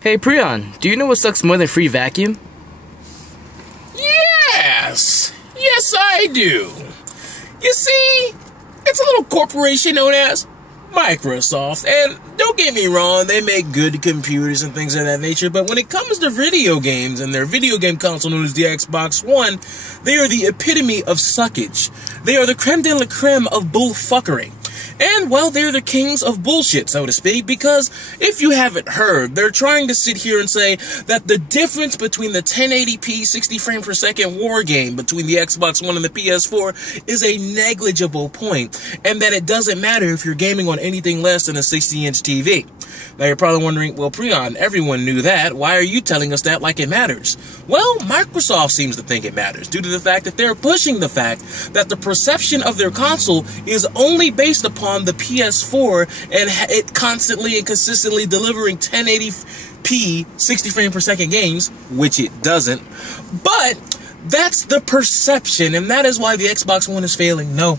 Hey Prion, do you know what sucks more than free vacuum? Yes! Yes, I do. You see, it's a little corporation known as Microsoft, and don't get me wrong, they make good computers and things of that nature, but when it comes to video games and their video game console known as the Xbox One, they are the epitome of suckage. They are the creme de la creme of bullfuckery. And, well, they're the kings of bullshit, so to speak, because if you haven't heard, they're trying to sit here and say that the difference between the 1080p 60 frames per second war game between the Xbox One and the PS4 is a negligible point, and that it doesn't matter if you're gaming on anything less than a 60-inch TV. Now, you're probably wondering, well, Prion, everyone knew that. Why are you telling us that like it matters? Well, Microsoft seems to think it matters due to the fact that they're pushing the fact that the perception of their console is only based upon the PS4 and it constantly and consistently delivering 1080p 60 frames per second games, which it doesn't. But that's the perception, and that is why the Xbox One is failing. No,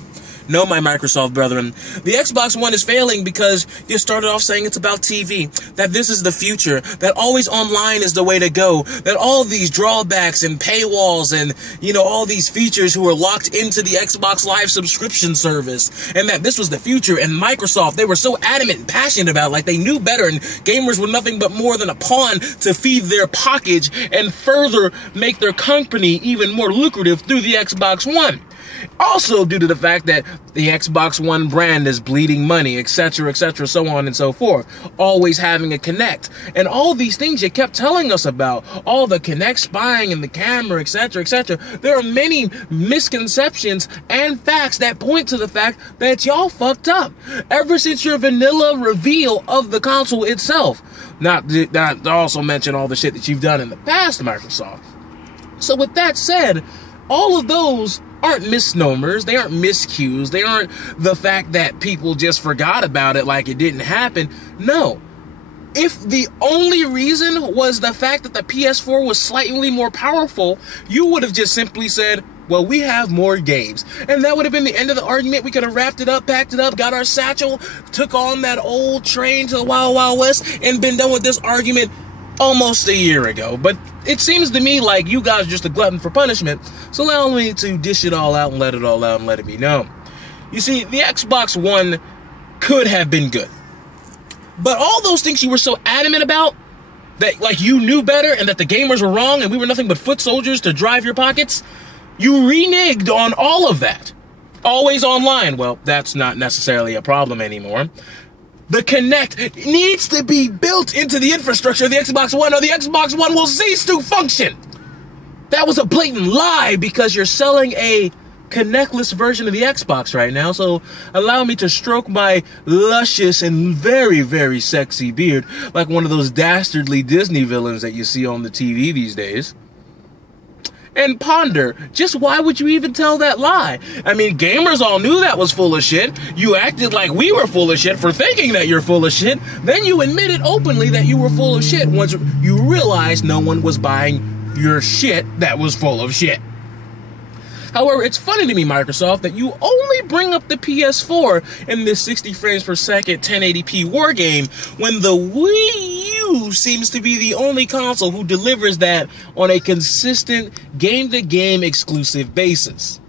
my Microsoft brethren. The Xbox One is failing because you started off saying it's about TV, that this is the future, that always online is the way to go, that all these drawbacks and paywalls and, all these features who are locked into the Xbox Live subscription service, and that this was the future, and Microsoft, they were so adamant and passionate about it, like they knew better, and gamers were nothing but more than a pawn to feed their pockets and further make their company even more lucrative through the Xbox One. Also due to the fact that the Xbox One brand is bleeding money, etc., so on and so forth. Always having a Kinect. And all these things you kept telling us about. All the Kinect spying and the camera, etc., There are many misconceptions and facts that point to the fact that y'all fucked up. Ever since your vanilla reveal of the console itself. Not to also mention all the shit that you've done in the past, Microsoft. So with that said, all of those aren't misnomers, they aren't miscues, they aren't the fact that people just forgot about it like it didn't happen. No. If the only reason was the fact that the PS4 was slightly more powerful, you would have just simply said, well, we have more games. And that would have been the end of the argument. We could have wrapped it up, packed it up, got our satchel, took on that old train to the Wild Wild West, and been done with this argument almost a year ago. But it seems to me like you guys are just a glutton for punishment, so allow me to dish it all out and let it all out and let it be known. You see, the Xbox One could have been good. But all those things you were so adamant about, that like you knew better and that the gamers were wrong and we were nothing but foot soldiers to drive your pockets, you reneged on all of that. Always online. Well, that's not necessarily a problem anymore. The Kinect needs to be built into the infrastructure of the Xbox One or the Xbox One will cease to function. That was a blatant lie because you're selling a Kinectless version of the Xbox right now, so allow me to stroke my luscious and very, very sexy beard like one of those dastardly Disney villains that you see on the TV these days. And ponder, just why would you even tell that lie? I mean, gamers all knew that was full of shit. You acted like we were full of shit for thinking that you're full of shit. Then you admitted openly that you were full of shit once you realized no one was buying your shit that was full of shit. However, it's funny to me, Microsoft, that you only bring up the PS4 in this 60 frames per second 1080p war game when the Wii U seems to be the only console who delivers that on a consistent game-to-game exclusive basis.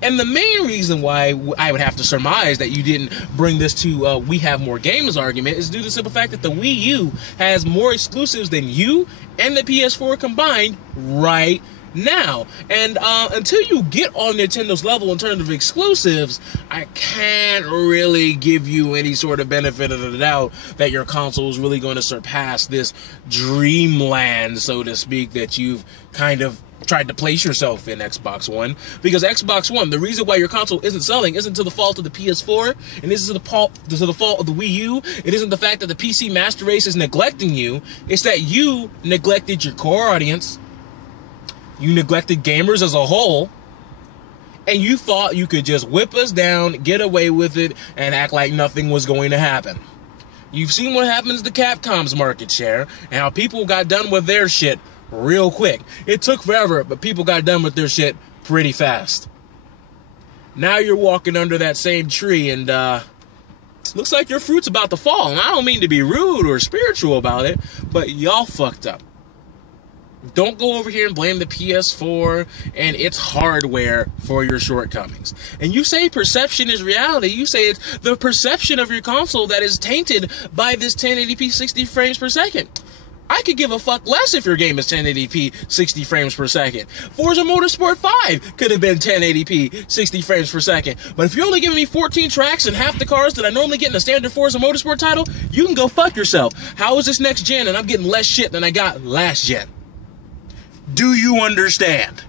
And the main reason why I would have to surmise that you didn't bring this to we have more games argument is due to the simple fact that the Wii U has more exclusives than you and the PS4 combined right now. And until you get on Nintendo's level in terms of exclusives, I can't really give you any sort of benefit of the doubt that your console is really going to surpass this dreamland, so to speak, that you've kind of tried to place yourself in Xbox One. Because Xbox One, the reason why your console isn't selling isn't to the fault of the PS4, and isn't to the fault of the Wii U. It isn't the fact that the PC Master Race is neglecting you. It's that you neglected your core audience. You neglected gamers as a whole, and you thought you could just whip us down, get away with it, and act like nothing was going to happen. You've seen what happens to Capcom's market share, and how people got done with their shit real quick. It took forever, but people got done with their shit pretty fast. Now you're walking under that same tree, and looks like your fruit's about to fall. And I don't mean to be rude or spiritual about it, but y'all fucked up. Don't go over here and blame the PS4 and its hardware for your shortcomings. And you say perception is reality. You say it's the perception of your console that is tainted by this 1080p 60 frames per second. I could give a fuck less if your game is 1080p 60 frames per second. Forza Motorsport 5 could have been 1080p 60 frames per second. But if you're only giving me 14 tracks and half the cars that I normally get in a standard Forza Motorsport title, you can go fuck yourself. How is this next gen and I'm getting less shit than I got last gen? Do you understand?